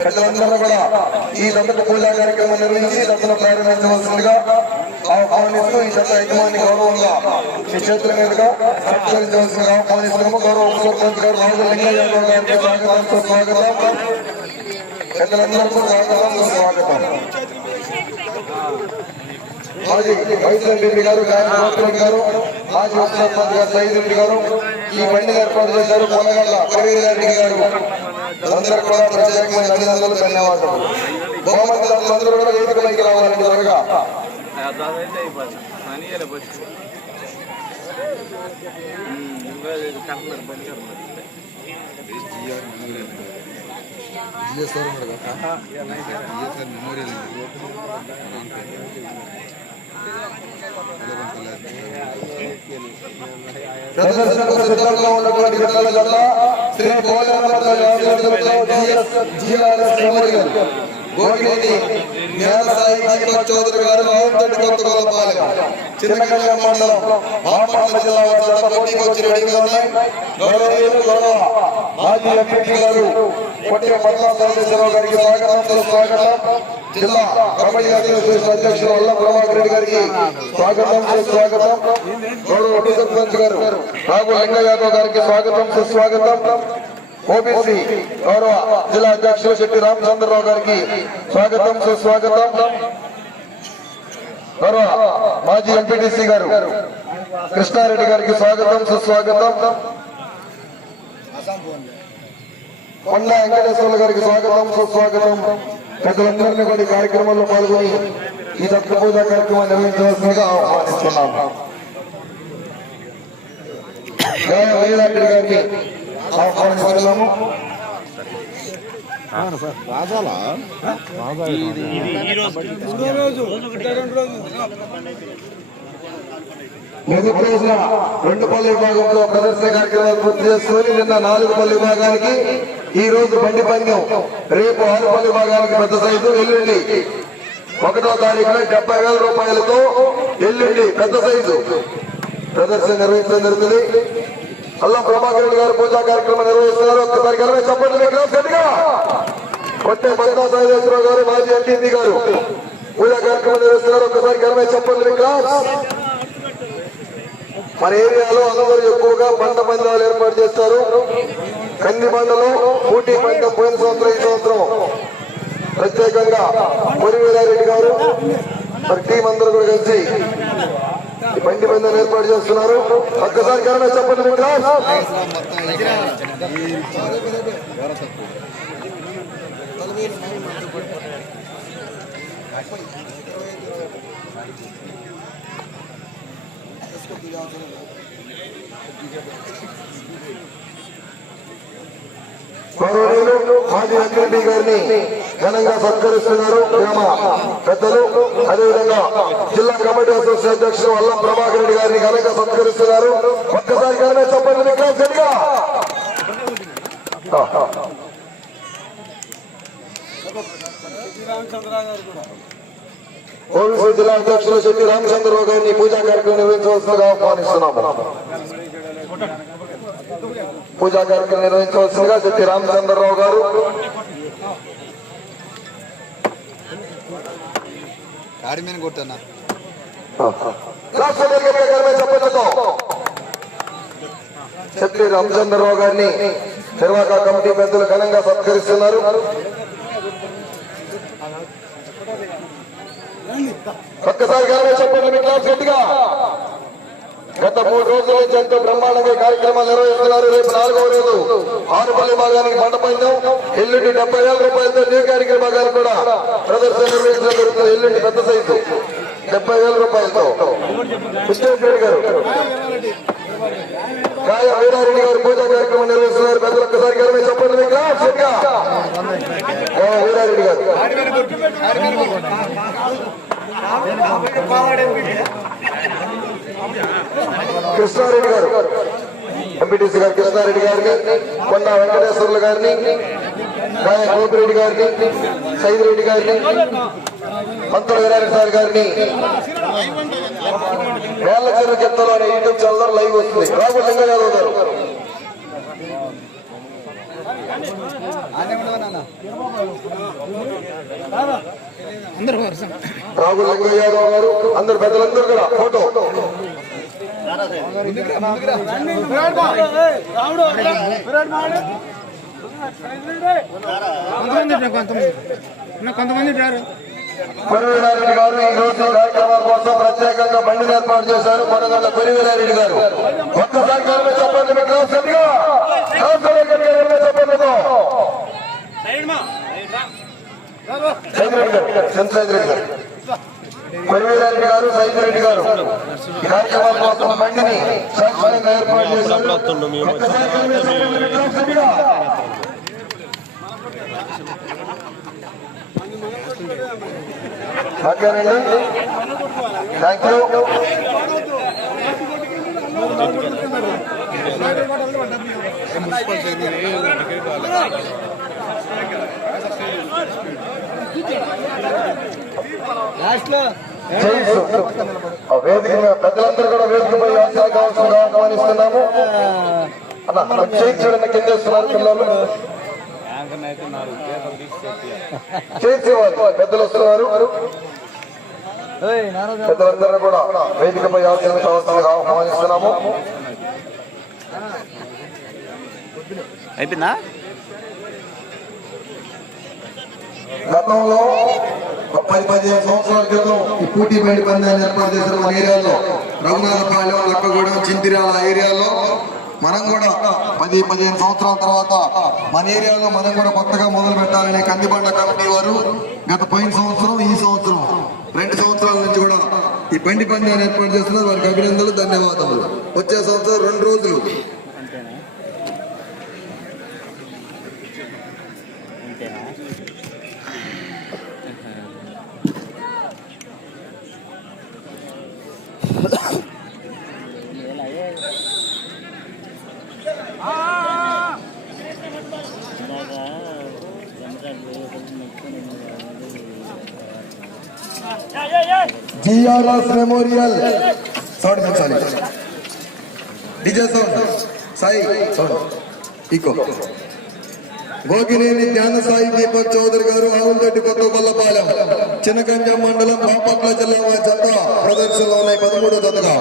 ప్రజలందరూ కూడా ఈ దత్తత పూజా కార్యక్రమం నిర్వహించి దత్తను ప్రారంభించవలసిందిగా ఆహ్వానిస్తూ ఈ దత్త యజమాని గౌరవంగా మీ చేతుల మీదుగా సత్కరించవలసిందిగా ఆహ్వానిస్తున్నాము. గౌరవ సర్పంచ్ గారు రాజు లింగయ్య గారికి స్వాగతం. స్వాగతం స్వాగతం స్వాగతం. మాజీ గారు గారు మాజీ ఉప సర్పంచ్ గారు సైద్ రెడ్డి గారు ఈ బండి ఏర్పాటు చేశారు. కొనగల్ల కరీరెడ్డి గారు. అందరూ కూడా ప్రత్యేకమైన అభినందనలు ధన్యవాదాలు బహుమతి అందరూ కూడా వేదికపైకి రావాలని త్వరగా అదైతే అయిపోతుంది అని ప్రదర్శనకు సిద్ధంగా ఉన్నటువంటి శ్రీ గోగినేని జ్ఞానసాయి దీపక్ చౌదరి గారు ఆవుతోటి కొత్తగోలపాలెం చిన్నకల్య మండలం బాపట్ల జిల్లా పోటీకి వచ్చి రెడీగా ఉన్నాయి గౌరవ మాజీ ఎంపీ గారు కొట్టే పద్మా సోమేశ్వరరావు గారికి స్వాగతం స్వాగతం జిల్లా కబడ్డీ అసోసియేషన్ అధ్యక్షులు అల్లం ప్రభాకర్ రెడ్డి గారికి స్వాగతం సుస్వాగతం గౌరవ ఉప సర్పంచ్ గారు రాఘు లింగ యాదవ్ గారికి స్వాగతం సుస్వాగతం ఓబీసీ గౌరవ జిల్లా అధ్యక్షులు శెట్టి రామచంద్రరావు గారికి స్వాగతం సుస్వాగతం గౌరవ మాజీ ఎంపీటీసీ గారు కృష్ణారెడ్డి గారికి స్వాగతం సుస్వాగతం కొండ వెంకటేశ్వర్ల గారికి స్వాగతం సుస్వాగతం. పెద్దలందరినీ కూడా కార్యక్రమంలో పాల్గొని ఈ దత్త పూజ కార్యక్రమం నిర్వహించవలసిందిగా ఆహ్వానిస్తున్నాం. వేలాంటి గారికి ఆహ్వానిస్తున్నాము. మొదటి రోజున రెండు పల్లె విభాగంలో ప్రదర్శన కార్యక్రమాలు పూర్తి చేసుకొని నిన్న నాలుగు పల్లె విభాగానికి ఈ రోజు బండి పందెం. రేపు ఆరుపల్లి విభాగానికి పెద్ద సైజు ఎల్లుండి. ఒకటో తారీఖున డెబ్బై వేల రూపాయలతో ఎల్లుండి పెద్ద సైజు. ప్రదర్శన నిర్వహించడం జరుగుతుంది అల్లం ప్రభాకర్ గారు పూజా కార్యక్రమం నిర్వహిస్తున్నారు. ఒక్కసారి గర్వే చెప్పండి గట్టిగా కొట్టే పద్మా సాయిశ్వరరావు గారు మాజీ ఎంపీ గారు. పూజా కార్యక్రమం నిర్వహిస్తున్నారు. ఒక్కసారి గర్వే చెప్పండి మీకు మన ఏరియాలో అందరూ ఎక్కువగా పంట పందాలు ఏర్పాటు చేస్తారు. కంది పంటలు ఊటీ పంట పోయిన సంవత్సరం ఈ సంవత్సరం ప్రత్యేకంగా మురివీరారెడ్డి గారు మరి టీం అందరూ కూడా కలిసి ఈ బండి పందాలు ఏర్పాటు చేస్తున్నారు. ఒక్కసారి కరణ చెప్పండి మీకు గౌరవనీయులు మాజీ ఎంపీ గారిని ఘనంగా సత్కరిస్తున్నారు గ్రామ పెద్దలు. అదేవిధంగా జిల్లా కమిటీ అసోసియేషన్ అధ్యక్షులు వల్ల ప్రభాకర్ రెడ్డి గారిని ఘనంగా సత్కరిస్తున్నారు. ఒక్కసారి ఘనంగా చెప్పండి రామచంద్ర గారు కూడా. ఓబీసీ జిల్లా అధ్యక్షులు శెట్టి రామచంద్రరావు గారిని పూజా కార్యక్రమం నిర్వహించవలసిందిగా ఆహ్వానిస్తున్నాము. పూజా కార్యక్రమం నిర్వహించవలసిందిగా శెట్టి రామచంద్రరావు గారు. కొట్టన్నా. శెట్టి రామచంద్రరావు గారిని నిర్వాహక కమిటీ పెద్దలు ఘనంగా సత్కరిస్తున్నారు. ఒక్కసారి ఘనంగా చెప్పండి మీ క్లాస్ గట్టిగా. గత మూడు రోజుల నుంచి ఎంతో బ్రహ్మాండంగా కార్యక్రమాలు నిర్వహిస్తున్నారు. రేపు నాలుగో రోజు ఆరుపల్లి భాగానికి మండపైందాం ఎల్లుండి డెబ్బై వేల రూపాయలతో న్యూ కార్యక్రమ భాగానికి కూడా ప్రదర్శన నిర్వహించడం జరుగుతుంది. ఎల్లుండి పెద్ద సైజు. డెబ్బై వేల రూపాయలతో. కృష్ణరెడ్డి గారు. గాయ వీరారెడ్డి గారు పూజా కార్యక్రమం నిర్వహిస్తున్నారు. పెద్దలు ఒక్కసారి గారు మీరు చెప్పండి మీకు గట్టిగా. గాయ వీరారెడ్డి గారు. కృష్ణారెడ్డి గారు ఎంపీటీసీ గారు కృష్ణారెడ్డి గారిని కొండ వెంకటేశ్వర్లు గారిని గాయ గోపిరెడ్డి గారిని సైదిరెడ్డి గారిని మంత్రుల వీరారెడ్డి సార్ గారిని. వేళ్ళ చెరువు కిందలో యూట్యూబ్ ఛానల్ లైవ్ వస్తుంది. రాఘు లింగ యాదవ్ గారు. రాహుల్ లింగయ్య గారు అందరు పెద్దలందరూ కూడా ఫోటో. కొంతమంది రారు కొరివీరారెడ్డి గారు ఈ రోజు కార్యక్రమం కోసం ప్రత్యేకంగా బండిని ఏర్పాటు చేశారు. కొనగండ్ల కొరివీరారెడ్డి గారు. ఒక్కసారి గర్వ చెప్పండి మీకు రాష్ట్రంగా కొరివీరారెడ్డి గారు సైదిరెడ్డి గారు. ఈ కార్యక్రమం కోసం బండిని శాశ్వతంగా ఏర్పాటు చేశారు. ఒక్కసారి గర్వ చెప్పండి మీకు రాష్ట్రంగా. ఓకేనండి థ్యాంక్ యూ వేదిక పెద్దలందరూ కూడా వేదికపై వ్యవసాయ కావాల్సిందిగా ఆహ్వానిస్తున్నాము. మనం చేయి చూడండి కిందేస్తున్నారు పిల్లలు. చేసి పెద్దలు వస్తున్నారు. పెద్దలందరూ కూడా వేదికపై వ్యవసాయ కావాల్సిందిగా ఆహ్వానిస్తున్నాము. అయిపోయిందా? గతంలో పది పదిహేను సంవత్సరాల క్రితం ఈ పూటీ బయట పందాన్ని ఏర్పాటు చేసిన మన ఏరియాలో రఘునాథపాలెం లక్కగూడెం చింతిరాల ఏరియాలో మనం కూడా పది పదిహేను సంవత్సరాల తర్వాత మన ఏరియాలో మనం కూడా కొత్తగా మొదలు పెట్టాలనే కందిబండ కమిటీ వారు గత పోయిన సంవత్సరం ఈ సంవత్సరం రెండు సంవత్సరాల నుంచి కూడా ఈ బండి పందాన్ని ఏర్పాటు చేస్తున్నారు. వారికి అభినందనలు ధన్యవాదాలు వచ్చే సంవత్సరం రెండు రోజులు టిఆర్ఎస్ మెమోరియల్ సౌండ్ పెంచాలి DJ sound Sai sound echo Bhogineni Gnana Sai Deepak Chowdary గారు ఆవులదొడ్డి కొత్త బల్లపాలెం. చిన్నగంజం మండలం బాపట్ల జిల్లా వారి జత ప్రదర్శనలో ఉన్నాయి. పదమూడో జతగా.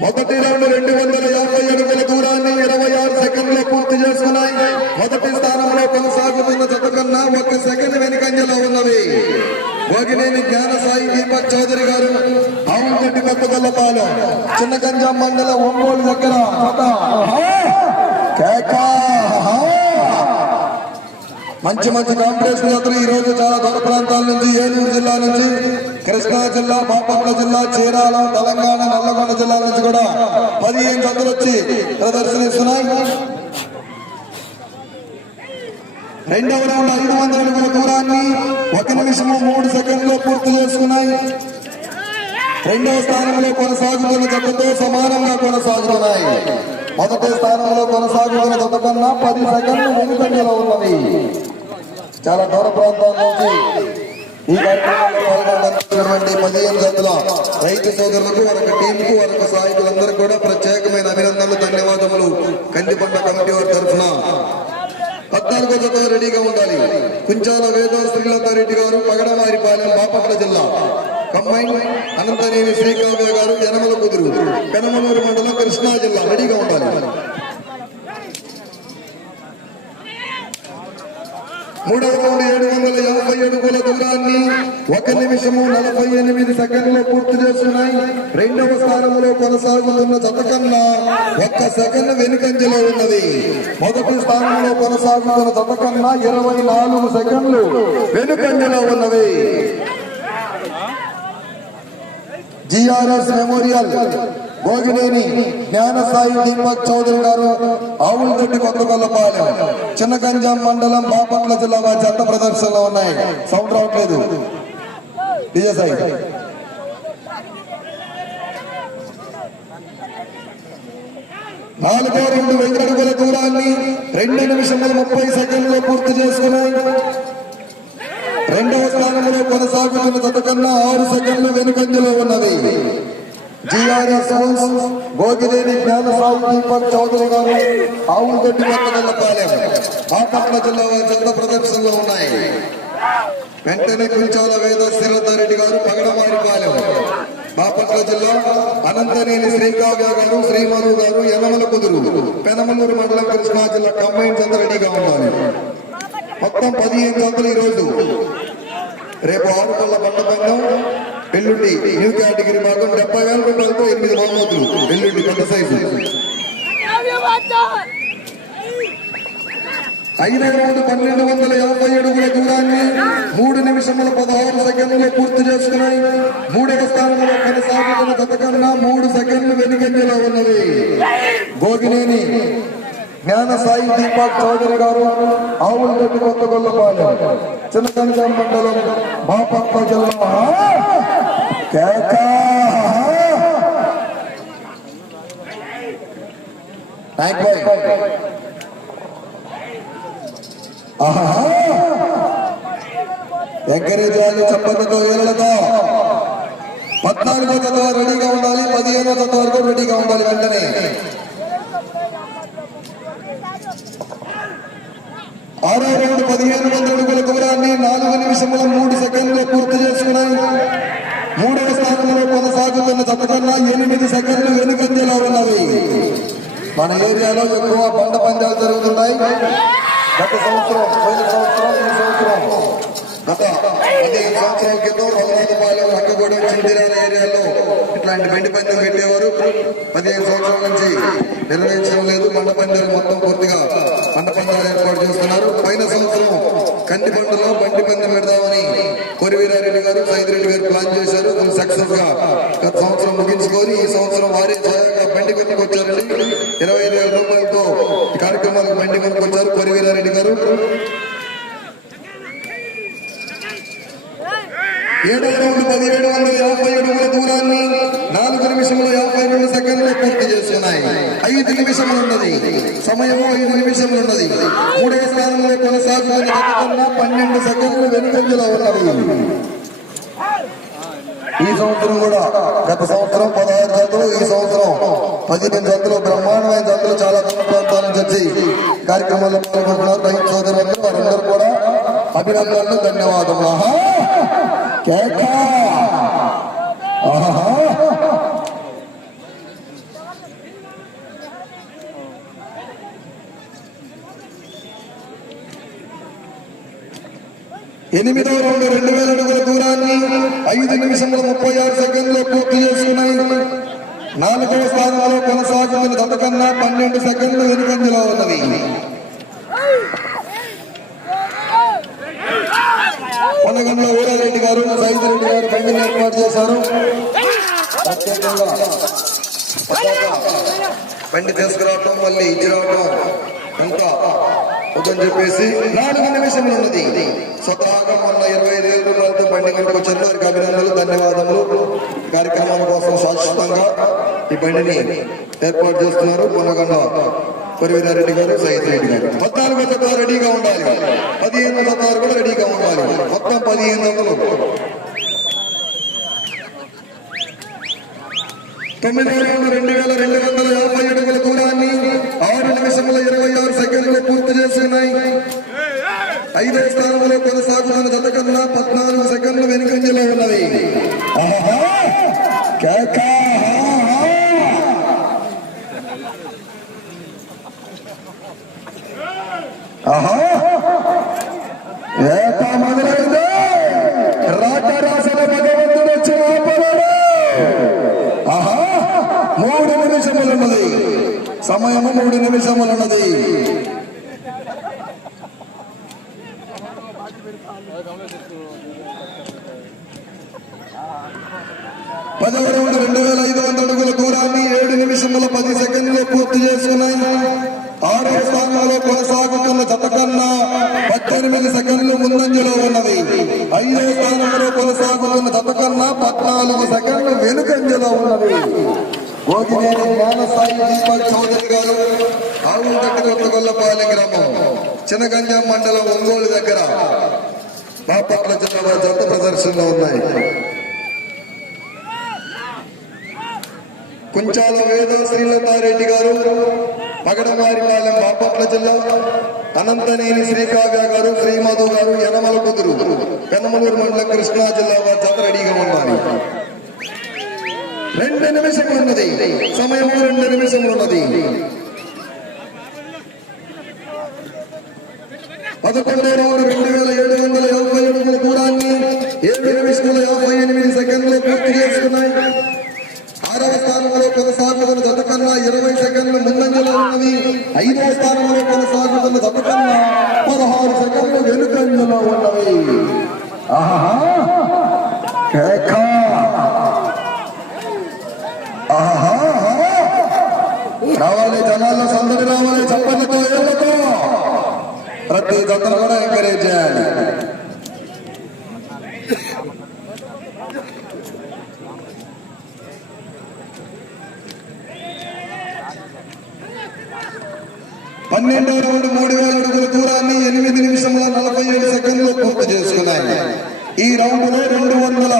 మొదటి రౌండ్ రెండు వందల యాభై అడుగుల దూరాన్ని ఇరవై ఆరు సెకండ్లో పూర్తి చేసుకున్నాయి. మొదటి స్థానంలో కొనసాగుతున్న జత కన్నా ఒక సెకండ్ వెనుకంజలో ఉన్నవి భోగినేని జ్ఞాన సాయి దీపక్ చౌదరి గారు ఆవులదొడ్డి కొత్త చిన్న గంజాం మండలం ఒంగోలు దగ్గర. కేకా. మంచి మంచి కాంపిటీషన్ జాతర ఈ రోజు చాలా దూర ప్రాంతాల నుంచి ఏలూరు జిల్లా నుంచి కృష్ణా జిల్లా బాపట్ల జిల్లా చీరాల తెలంగాణ నల్లగొండ జిల్లా నుంచి కూడా పదిహేను జతలు వచ్చి ప్రదర్శనిస్తున్నాయి. రెండవ రౌండ్ ఐదు వందల అడుగుల దూరాన్ని ఒక నిమిషము మూడు సెకండ్లో పూర్తి చేసుకున్నాయి. రెండవ స్థానంలో కొనసాగుతున్న జట్టుతో సమానంగా కొనసాగుతున్నాయి. మొదటి స్థానంలో కొనసాగుతున్న జట్టు కన్నా పది సెకండ్లు వెనుకంజలో ఉన్నది చాలా దూర ప్రాంతాల నుంచి ఈ కార్యక్రమంలో పదిహేను జతల రైతు సోదరులకు వారి టీంకు వారి సహాయకులందరూ కూడా ప్రత్యేకమైన అభినందనలు ధన్యవాదములు. కందిపంట కమిటీ వారి తరఫున పద్నాలుగో జత రెడీగా ఉండాలి. కుంచాల వేదో శ్రీలత రెడ్డి గారు పగడవారిపాలెం బాపట్ల జిల్లా. కంబైన్ అనంతనేని శ్రీకావ్య గారు యనమల కుదురు. పెనమలూరు మండలం కృష్ణా జిల్లా రెడీగా ఉండాలి. మూడవ రౌండ్ ఏడు వందల యాభై అడుగుల దూరాన్ని ఒక నిమిషము నలభై ఎనిమిది సెకండ్లు పూర్తి చేస్తున్నాయి. రెండవ స్థానంలో కొనసాగుతున్న జత కన్నా ఒక్క సెకండ్ వెనుకంజలో ఉన్నది. మొదటి స్థానంలో కొనసాగుతున్న జత కన్నా ఇరవై నాలుగు సెకండ్లు వెనుకంజలో ఉన్నవి జిఆర్ఎస్ మెమోరియల్. భోగినేని జ్ఞానసాయి దీపక్ చౌదరి గారు ఆవులదొడ్డి కొత్తగొల్లపాలెం చిన్న గంజాం మండలం బాపట్ల జిల్లా వారి జట్ట ప్రదర్శనలో ఉన్నాయి. సౌండ్ రావట్లేదు. విజయసాయి నాలుగో రెండు వెయ్యి దూరాన్ని రెండు నిమిషముల ముప్పై సెకండ్లో పూర్తి చేసుకున్నాయి. రెండవ స్థానంలో కొనసాగుతున్న జత కన్నా ఆరు సెకండ్లు వెనుకంజలో ఉన్నది. జిఆర్ఎస్ భోగినేని జ్ఞానసాయి దీపక్ చౌదరి గారు ఆవులగడ్డి పాలెం బాపట్ల జిల్లా వారి ప్రదర్శనలో ఉన్నాయి. వెంటనే కుంచాల వేద శ్రీరథారెడ్డి గారు పగడమారిపాలెం బాపట్ల జిల్లా అనంతనేని శ్రీకావ్య గారు శ్రీమను గారు యనమల కుదురు పెనమలూరు మండలం కృష్ణా జిల్లా కంబైన్ చంద్ర రెడీగా ఉండాలి. మొత్తం పదిహేను జతలు ఈరోజు. రేపు ఆరు పళ్ళ బండ బంధం ఎల్లుండి న్యూ కేటగిరీ మార్గం డెబ్బై వేల రూపాయలతో ఎనిమిది బహుమతులు. ఎల్లుండి పెద్ద సైజు. ఐదు రౌండ్ పన్నెండు వందల యాభై అడుగుల దూరాన్ని మూడు నిమిషముల పదహారు సెకండ్లు పూర్తి చేసుకున్నాయి. మూడవ స్థానంలో కొనసాగుతున్న గతకన్నా మూడు సెకండ్లు వెనుకంజలో ఉన్నది. భోగినేని జ్ఞాన సాయి దీపక్ చౌదరి గారు ఆవులగడ్డి కొత్త గొల్లపాలెం చిన్నకంజాం మండలం బాపట్ల జిల్లా. కేకా థ్యాంక్ ఎంకరేజ్ చేయాలి చప్పట్లతో వేలలతో పద్నాలుగో వరకు రెడీగా ఉండాలి పదిహేనో జత వరకు రెడీగా ఉండాలి వెంటనే ఆరో రెండు పదిహేను వందల అడుగుల దూరాన్ని నాలుగు నిమిషముల మూడు సెకండ్లు పూర్తి చేసుకున్నాయి. మూడవ స్థానంలో కొనసాగుతున్న జత కన్నా ఎనిమిది సెకండ్లు వెనుకంజలో ఉన్నవి. మన ఏరియాలో ఎక్కువ బండ పందాలు జరుగుతున్నాయి. గత సంవత్సరం పోయిన సంవత్సరం ఈ సంవత్సరం గత పదిహేను సంవత్సరాల క్రితం రఘునాథపాలెం అక్కగూడెం చిందిరాల ఏరియాలో ఇట్లాంటి బండి పందెం పెట్టేవారు. పదిహేను సంవత్సరాల నుంచి నిర్వహించడం లేదు. మండ మొత్తం పూర్తిగా మండ పందాలు ఏర్పాటు చేస్తున్నారు పోయిన సంవత్సరం కంది పండులో బండి పందెం పెడదామని కొరివీరారెడ్డి గారు సైదిరెడ్డి గారు ప్లాన్ చేశారు దాన్ని సక్సెస్గా గత కోరి ఈ సంవత్సరం వారే స్వయంగా బండి కొనుక్కు వచ్చారండి. ఇరవై ఐదు వేల రూపాయలతో కార్యక్రమాలకు బండి కొనుక్కు వచ్చారు కొరివీరారెడ్డి గారు. ఏడు రెండు పదిహేడు వందల యాభై అడుగుల దూరాన్ని నాలుగు నిమిషముల యాభై రెండు సెకండ్లు పూర్తి చేస్తున్నాయి ఐదు నిమిషములు ఉన్నది సమయము ఐదు నిమిషములు ఉన్నది మూడే స్థానంలో కొనసాగుతున్న పన్నెండు సెకండ్లు వెనుకంజలో ఉన్నది. ఈ సంవత్సరం కూడా గత సంవత్సరం పదహారు జతలు ఈ సంవత్సరం పదిహేను జతలు బ్రహ్మాండమైన జతలు చాలా దూర ప్రాంతాల నుంచి వచ్చి కార్యక్రమాల్లో పాల్గొంటున్నారు రైతు సోదరులందరూ వారందరూ కూడా అభినందనలు ధన్యవాదములు ఆహా! కేక! ఆహా! ఎనిమిదో రౌండ్ రెండు వేల అడుగుల దూరాన్ని ఐదు నిమిషముల ముప్పై ఆరు సెకండ్లు పూర్తి చేసుకున్నాయి. నాలుగవ స్థానంలో కొనసాగుతున్న గత పన్నెండు సెకండ్లు వెనుకంజలో ఉన్నది. పొనగంలో ఊరారెడ్డి గారు సైదిరెడ్డి గారు బండిని ఏర్పాటు చేశారు. బండి తీసుకురావటం మళ్ళీ ఇచ్చి రావటం ఎంత వద్దని చెప్పేసి నాలుగు నిమిషములు ఉన్నది స్వతహాగా మొన్న ఇరవై ఐదు వేల రూపాయలతో బండి గంటకు వచ్చిన వారికి అభినందనలు ధన్యవాదములు. ఈ కార్యక్రమం కోసం శాశ్వతంగా ఈ బండిని ఏర్పాటు చేస్తున్నారు పొన్నగండ కొరివీరారెడ్డి గారు సైత్ రెడ్డి గారు. పద్నాలుగు జత రెడీగా ఉండాలి. పదిహేను జత కూడా రెడీగా ఉండాలి. మొత్తం పదిహేను వందలు తొమ్మిది వేల రెండు వేల రెండు వందల యాభై అడుగుల దూరాన్ని ఆరు నిమిషముల ఇరవై ఆరు సెకండ్లు పూర్తి చేస్తున్నాయి ఐదో స్థానంలో కొనసాగుతున్న జత కన్నా పద్నాలుగు సెకండ్లు వెనుకంజలో ఉన్నవి ఆహా! కేక! ఆహా! ఏట మొదలైంది రాటరాసన భగవంతుడు వచ్చి ఆపలేడు. ఆహా మూడు నిమిషములు సమయము మూడు నిమిషములు ఉన్నది. పదవ రెండు వేల నాలుగు సెకండ్లు వెనుకంజలో ఉన్నది. భోగినేని జ్ఞానసాయి దీపక్ చౌదరి గారు ఆవులగడ్డ కొత్తగొల్లపాలెం గ్రామం చిన్నగంజాం మండలం ఒంగోలు దగ్గర. బాపట్ల జిల్లా జత ప్రదర్శనలో ఉన్నాయి. కుంచాల వేద శ్రీలతారెడ్డి గారు పగడమారిపాలెం బాపట్ల జిల్లా అనంతనేని శ్రీకావ్య గారు శ్రీమధు గారు యనమల కుదురు పెనమలూరు మండలం కృష్ణా జిల్లా వారి జత రెడీగా ఉన్నారు రెండు నిమిషములు ఉన్నది సమయం రెండు నిమిషములు ఉన్నది పదకొండు రెండు రెండు వేల ఏడు వందల యాభై అడుగుల దూరాన్ని ఏడు నిమిషముల యాభై ఎనిమిది సెకండ్లు పూర్తి చేసుకున్నాయి ఆరవ స్థానంలో కొనసాగుతున్న జత కన్నా ఇరవై సెకండ్లు ముందంజలో ఉన్నవి ఐదవ స్థానంలో కొనసాగుతున్న జత కన్నా పదహారు సెకండ్లు వెనుకంజలో ఉన్నవి ఆహా కేక ఆహా రావాలి జనాల్లో సందడి రావాలి చప్పట్లతో ఏళ్ళతో ప్రతి జతను కూడా ఎంకరేజ్ చేయాలి పన్నెండవ రౌండ్ మూడు వేల అడుగుల దూరాన్ని ఎనిమిది నిమిషముల నలభై ఏడు సెకండ్లు పూర్తి చేసుకున్నాయి. ఈ రౌండ్లో రెండు వందల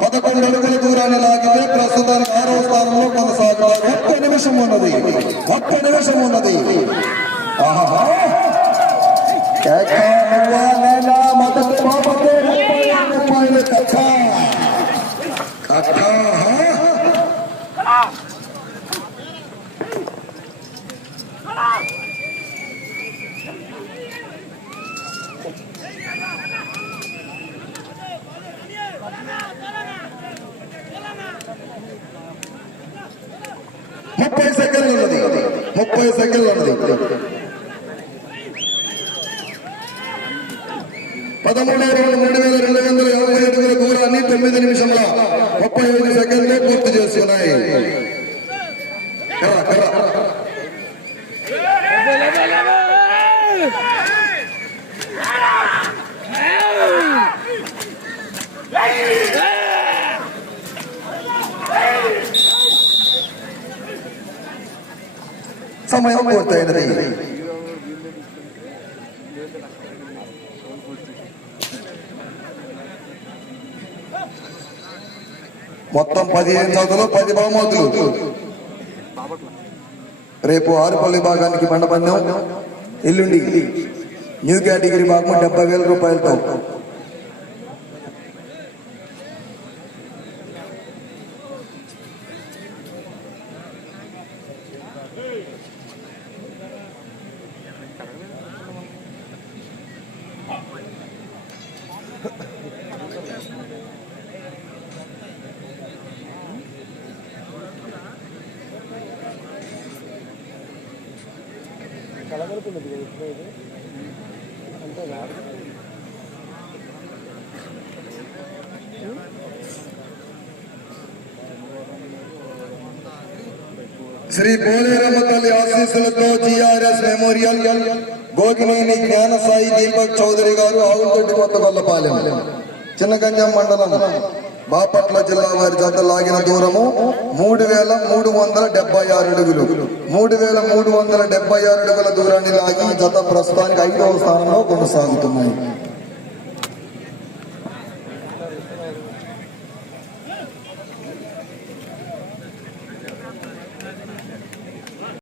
పదకొండు అడుగుల దూరాన్ని లాగితే ప్రస్తుతానికి ఆరో స్థానంలో కొనసాగుతారు. ఒక్క నిమిషం ఉన్నది. ఒక్క నిమిషం ఉన్నది. ఆహా. మొదటి బాబతే రూపాయలు కథ కథ ముప్పై సెకండ్లు ఉన్నది ముప్పై సెకండ్లు ఉన్నది పదమూడవ రెండు మూడు వేల రెండు వందల యాభై అడుగుల దూరాన్ని తొమ్మిది నిమిషముల ముప్పై ఐదు సెకండ్లు పూర్తి చేస్తున్నాయి కర్ర, కర్ర. సమయం పూర్తయినది మొత్తం పదిహేను చదువులు పది బహుమతులు. రేపు ఆరుపల్లి భాగానికి మండపందం ఎల్లుండి న్యూ కేటగిరీ భాగం డెబ్బై వేల రూపాయలతో. శ్రీ పోలేరమ్మ తల్లి ఆశీస్సులతో జిఆర్ఎస్ మెమోరియల్ గోగినేని జ్ఞాన సాయి దీపక్ చౌదరి గారు ఆవులతోటి కొత్త గొల్లపాలెం చిన్నగంజం మండలం బాపట్ల జిల్లా వారి జత లాగిన దూరము మూడు వేల మూడు వందల డెబ్బై ఆరు అడుగులు. మూడు వేల మూడు వందల డెబ్బై ఆరు అడుగుల దూరాన్ని లాగి జత ప్రస్తుతానికి ఐదవ స్థానంలో కొనసాగుతున్నాయి.